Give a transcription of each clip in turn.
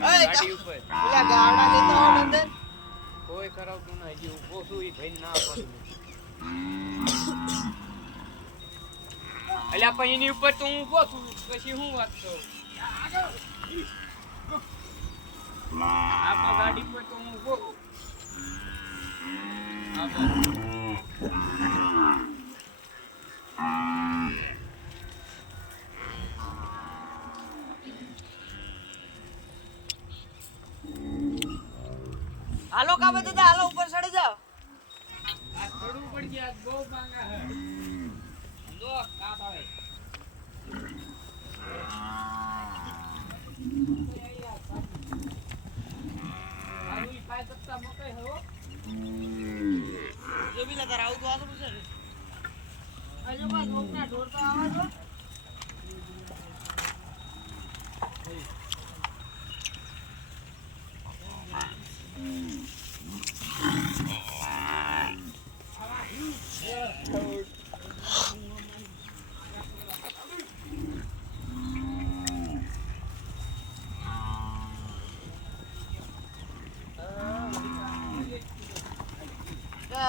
ગાડી ઉપર પેલા ગાડા લેતો આવ અંદર કોઈ કરાવતું ના હજી ઉભો છું ઈ ભાઈ ના પડે અલ્યા પણ એની ઉપર તો હું ઉભો છું પછી હું વાત કરું આ ગાડી પર તો હું ઉભો હાલો કા બધા હાલો ઉપર ચડી જાઓ આ ચડવું પડી ગયા બહુ માંગા હે જો કાપ આવે આની પાય તત્તા મકાઈ હો જો બી લગા આવું તો આતો પૂછે આજો બા ઢોકના ઢોર તો આવા જો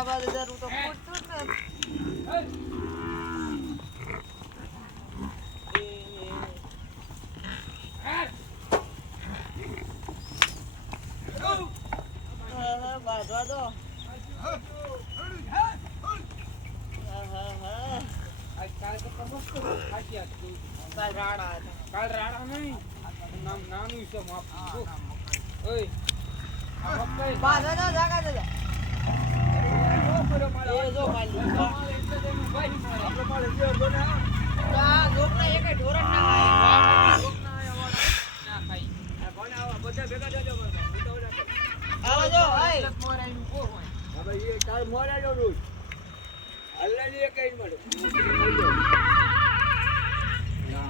બાદ જરૂર તો પૂછતું ને બાજવા દો કાલ રાડા નહીં નામ નાનું છે માપ બાજવા દો જાગા દે એ જો માલી આપણે માલે જે જો ને આ લોકના એકે ઢોર ના ખાય લોકના ના ખાઈ કોણ આવા બધા ભેગા થજો આવો જો ઓય મોરાઈ ઉભો હોય હવે એ તાર મોરા જો રોજ અલ્લાહ ની એક જ મળે